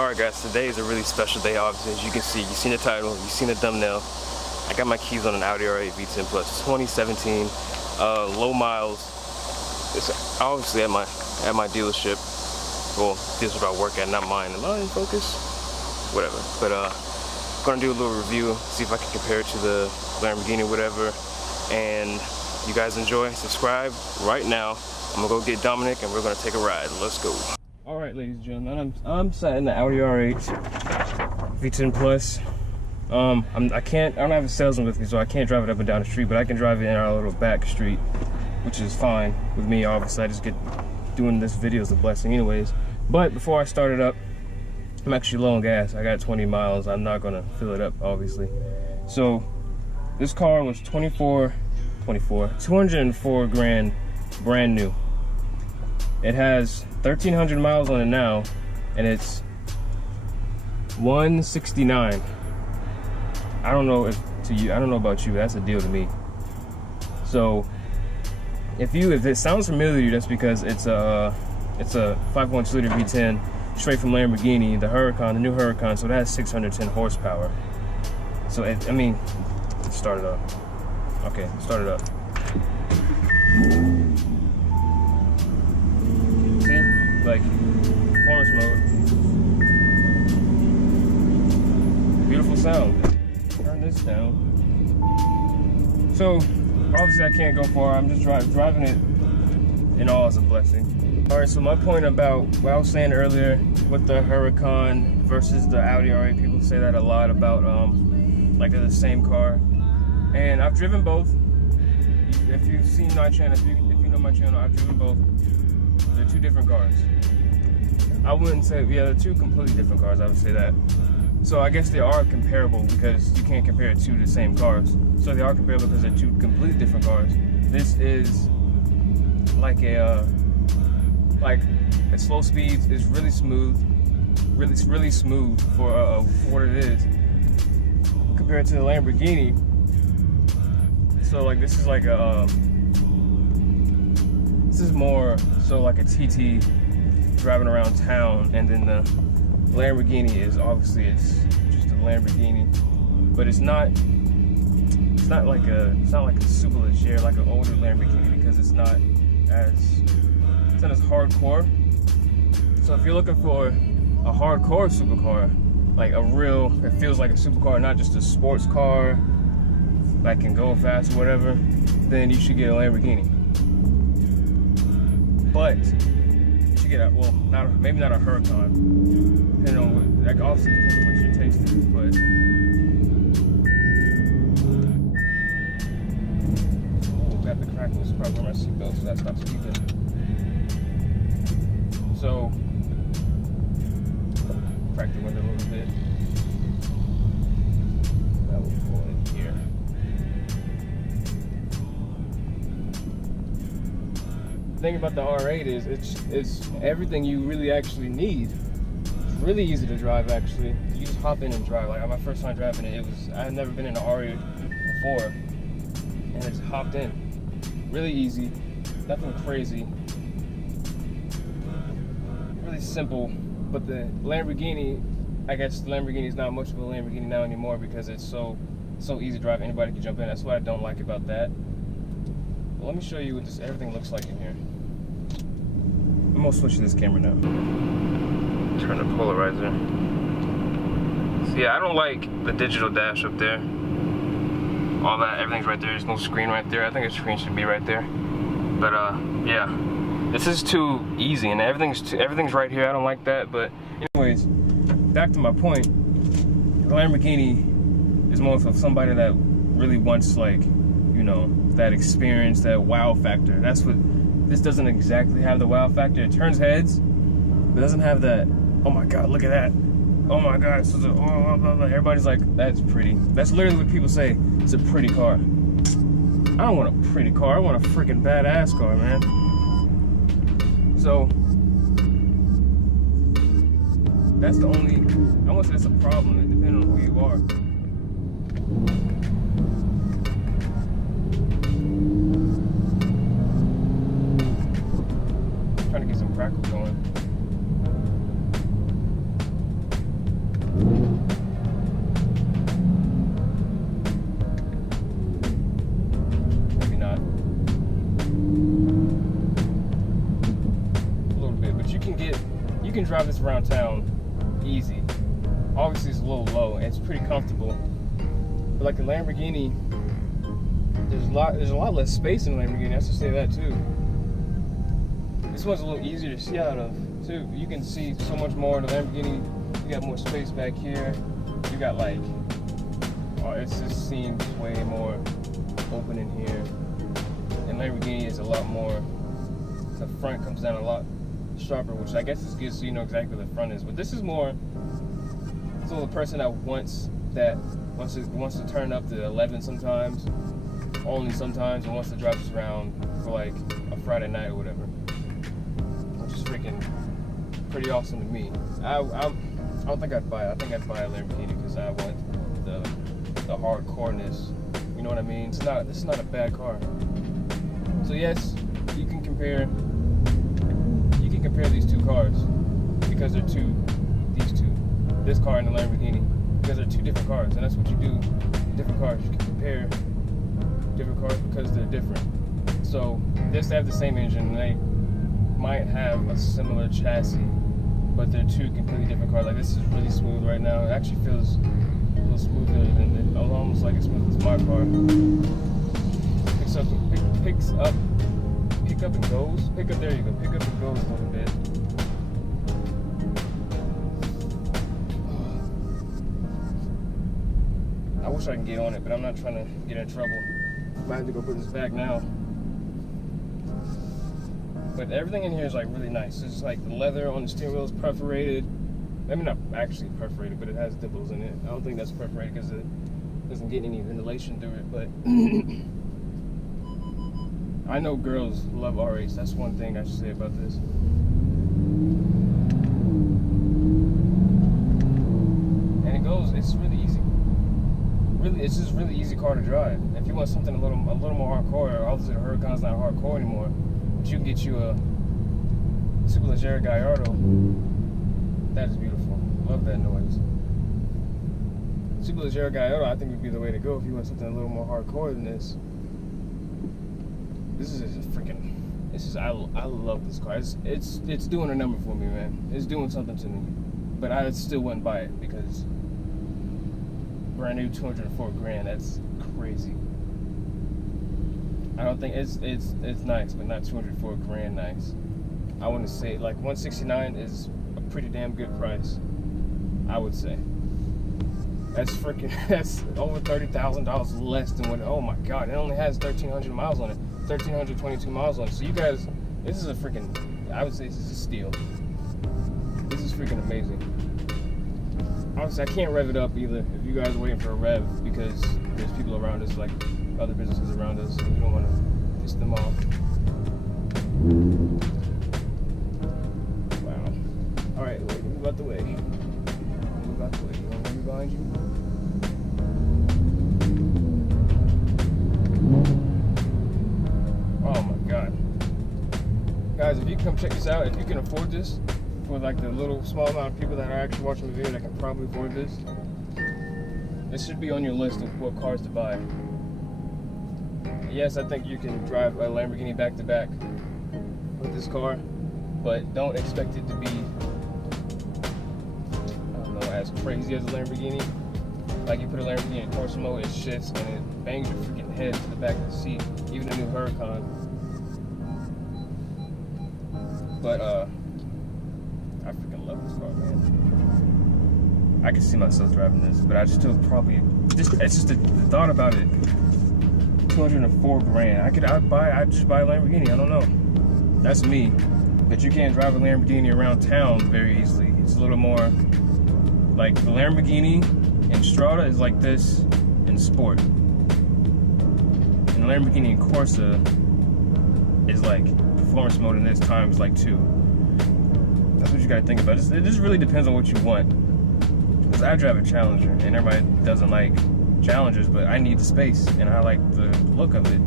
Alright guys, today is a really special day. Obviously, as you can see, you've seen the title, you've seen the thumbnail. I got my keys on an Audi R8 V10 Plus 2017, low miles. It's obviously at my dealership. Well, dealership I work at, not mine. Am I in focus? Whatever. But I'm gonna do a little review, see if I can compare it to the Lamborghini, whatever. And you guys enjoy. Subscribe right now. I'm gonna go get Dominic and we're gonna take a ride. Let's go. Alright, ladies and gentlemen, I'm sat in the Audi R8 V10 Plus. I don't have a salesman with me, so I can't drive it up and down the street, but I can drive it in our little back street, which is fine with me. Obviously, I just get doing this video is a blessing anyways. But before I start it up, I'm actually low on gas. I got 20 miles. I'm not gonna fill it up, obviously. So this car was 204 grand brand new. It has 1,300 miles on it now, and it's 169. I don't know about you, that's a deal to me. So if it sounds familiar to you, that's because it's a 5.2 liter V10 straight from Lamborghini, the new Huracan. So it has 610 horsepower. So I mean, let's start it up. Okay, start it up. Like performance mode, beautiful sound. Turn this down. So obviously I can't go far. I'm just driving it in all as a blessing. All right, so my point about what I was saying earlier with the Huracan versus the Audi R8, people say that a lot about like they're the same car, and I've driven both. If you've seen my channel, if you know my channel, I've driven both. They're two different cars. I wouldn't say, yeah, they're two completely different cars, I would say that. So I guess they are comparable because you can't compare two to the same cars. So they are comparable because they're two completely different cars. This is like at slow speeds, it's really smooth. Really smooth for what it is compared to the Lamborghini. So like this is like this is more so like a TT driving around town, and then the Lamborghini is obviously it's just a Lamborghini, but it's not like a super leger like an older Lamborghini, because it's not as hardcore. So if you're looking for a hardcore supercar, like a real, it feels like a supercar, not just a sports car that can go fast or whatever, then you should get a Lamborghini. But you should get maybe not a Huracan. You know, like obviously depends on what your taste is, but got the crackles. Probably wear my seatbelt so that stops beeping. So crack the window a little bit. That will pull in here. The thing about the R8 is it's everything you really actually need. It's really easy to drive actually. You just hop in and drive. Like my first time driving it, I had never been in an R8 before, and I just hopped in. Really easy, nothing crazy. Really simple. But the Lamborghini, I guess the Lamborghini is not much of a Lamborghini now anymore because it's so easy to drive. Anybody can jump in. That's what I don't like about that. But let me show you what everything looks like in here. I'm gonna switch to this camera now. Turn the polarizer. So yeah, I don't like the digital dash up there. All that, everything's right there. There's no screen right there. I think a screen should be right there. But yeah, this is too easy, and everything's right here. I don't like that. But anyways, back to my point. The Lamborghini is more of somebody that really wants, like, you know, that experience, that wow factor. That's what this doesn't exactly have. The wow factor. It turns heads, but it doesn't have that. Oh my God, look at that. Oh my God, it's everybody's like, that's pretty. That's literally what people say. It's a pretty car. I don't want a pretty car. I want a freaking badass car, man. So that's the only, I won't say that's a problem, depending on who you are. I'm trying to get some crackle going. Maybe not. A little bit, but you can drive this around town easy. Obviously it's a little low and it's pretty comfortable. But like a Lamborghini, there's a lot less space in a Lamborghini. I have to say that too. This one's a little easier to see out of too. You can see so much more in the Lamborghini. You got more space back here. You got like, oh, it just seems way more open in here. And Lamborghini is a lot more, the front comes down a lot sharper, which I guess is good so you know exactly where the front is. But this is more so the person that wants to turn up to 11 sometimes, only sometimes, and wants to drive this around for like a Friday night or whatever, which is freaking pretty awesome to me. I don't think I'd buy it. I think I'd buy a Lamborghini because I want the hardcoreness. You know what I mean? This is not a bad car. So yes, you can compare these two cars because they're this car and the Lamborghini, because they're two different cars, and that's what you do. Different cars, you can compare different cars because they're different. So yes, they have the same engine, they might have a similar chassis, but they're two completely different cars. Like this is really smooth right now. It actually feels a little smoother than almost like as smooth as my car. Pick up and goes. There you go. Pick up and goes a little bit. I wish I could get on it, but I'm not trying to get in trouble. I might have to go put this back now. But everything in here is like really nice. It's like the leather on the steering wheel is perforated. I mean, not actually perforated, but it has dimples in it. I don't think that's perforated because it doesn't get any ventilation through it, but I know girls love R8s. That's one thing I should say about this. And it's really easy. It's just a really easy car to drive. If you want something a little more hardcore, obviously the Huracan's not hardcore anymore, but you can get you a Superleggera Gallardo. That is beautiful. Love that noise. Superleggera Gallardo, I think would be the way to go if you want something a little more hardcore than this. This is I love this car. It's doing a number for me, man. It's doing something to me. But I still wouldn't buy it because brand new 204 grand, that's crazy. I don't think it's nice, but not 204 grand nice. I want to say like 169 is a pretty damn good price, I would say. That's over $30,000 less than what, oh my God, it only has 1,300 miles on it. 1,322 miles on it. So you guys, this is a freaking, I would say this is a steal. This is freaking amazing. Obviously, I can't rev it up either if you guys are waiting for a rev because there's people around us, like other businesses around us, and we don't want to piss them off. Wow. All right, wait, move out the way. Move out the way. You want me behind you? Oh my God. Guys, if you come check this out, if you can afford this, for like the little small amount of people that are actually watching the video that can probably afford this, it should be on your list of what cars to buy. Yes, I think you can drive a Lamborghini back to back with this car, but don't expect it to be, I don't know, as crazy as a Lamborghini. Like you put a Lamborghini in course mode, it shifts and it bangs your freaking head to the back of the seat. Even the new Huracan. But I freaking love this car, man. I can see myself driving this, but I just still probably it's just the thought about it. 204 grand. I'd just buy a Lamborghini. I don't know. That's me. But you can't drive a Lamborghini around town very easily. It's a little more like the Lamborghini in Strada is like this in Sport. And the Lamborghini in Corsa is like performance mode in this times like 2. That's what you gotta think about. It just really depends on what you want. Because I drive a Challenger and everybody doesn't like Challengers, but I need the space and I like the look of it.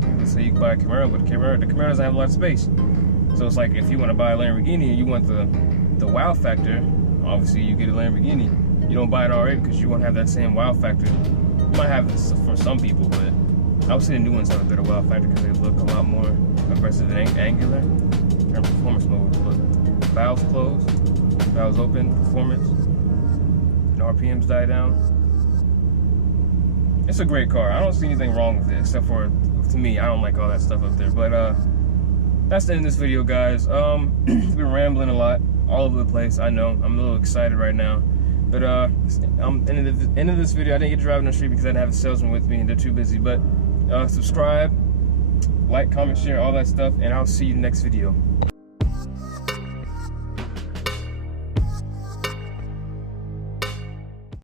People say you can buy a Camaro, but the Camaro doesn't have a lot of space. So it's like if you want to buy a Lamborghini and you want the wow factor, obviously you get a Lamborghini. You don't buy an R8 because you won't have that same wow factor. You might have this for some people, but I would say the new ones have a better wow factor because they look a lot more aggressive and angular in performance mode. Look, valves closed, valves open, performance, and RPMs die down. It's a great car. I don't see anything wrong with it, except for, to me, I don't like all that stuff up there. But that's the end of this video, guys. We've been rambling a lot, all over the place. I know. I'm a little excited right now. But I'm end of this video. I didn't get to drive on the street because I didn't have a salesman with me and they're too busy. But subscribe, like, comment, share, all that stuff, and I'll see you next video.